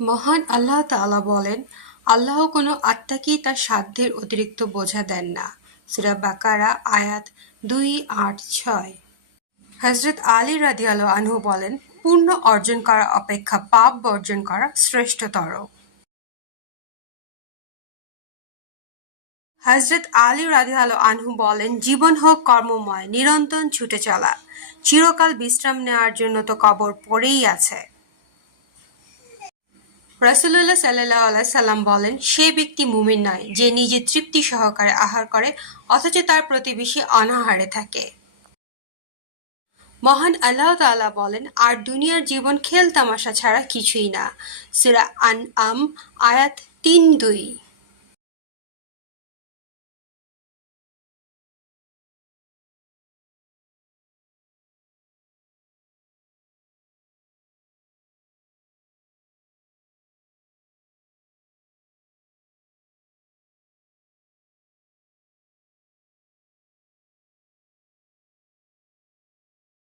মহান আল্লাহ তাআলা বলেন, আল্লাহ কোনো আত্মাকেই তার সাধ্যের অতিরিক্ত বোঝা দেন না। সূরা বাকারা আয়াত 286। হযরত আলী রাদিয়াল্লাহু আনহু বলেন, পুণ্য অর্জন করা অপেক্ষা পাপ বর্জন করা শ্রেষ্ঠতর। হযরত আলী রাদিয়াল্লাহু আনহু বলেন, জীবন হোক কর্মময়, নিরন্তর ছুটে চলা। চিরকাল বিশ্রাম নেওয়ার জন্য তো কবর পড়েই আছে। রাসূলুল্লাহ সাল্লাল্লাহু আলাইহি সাল্লাম বলেন, সে ব্যক্তি মুমিন নয় যে নিজে তৃপ্তি সহকারে আহার করে অথচ তার প্রতিবেশী অনাহারে থাকে। মহান আল্লাহ তাআলা বলেন, আর দুনিয়ার জীবন খেল তামাশা ছাড়া কিছুই না। সূরা আনআম আয়াত ৩-২।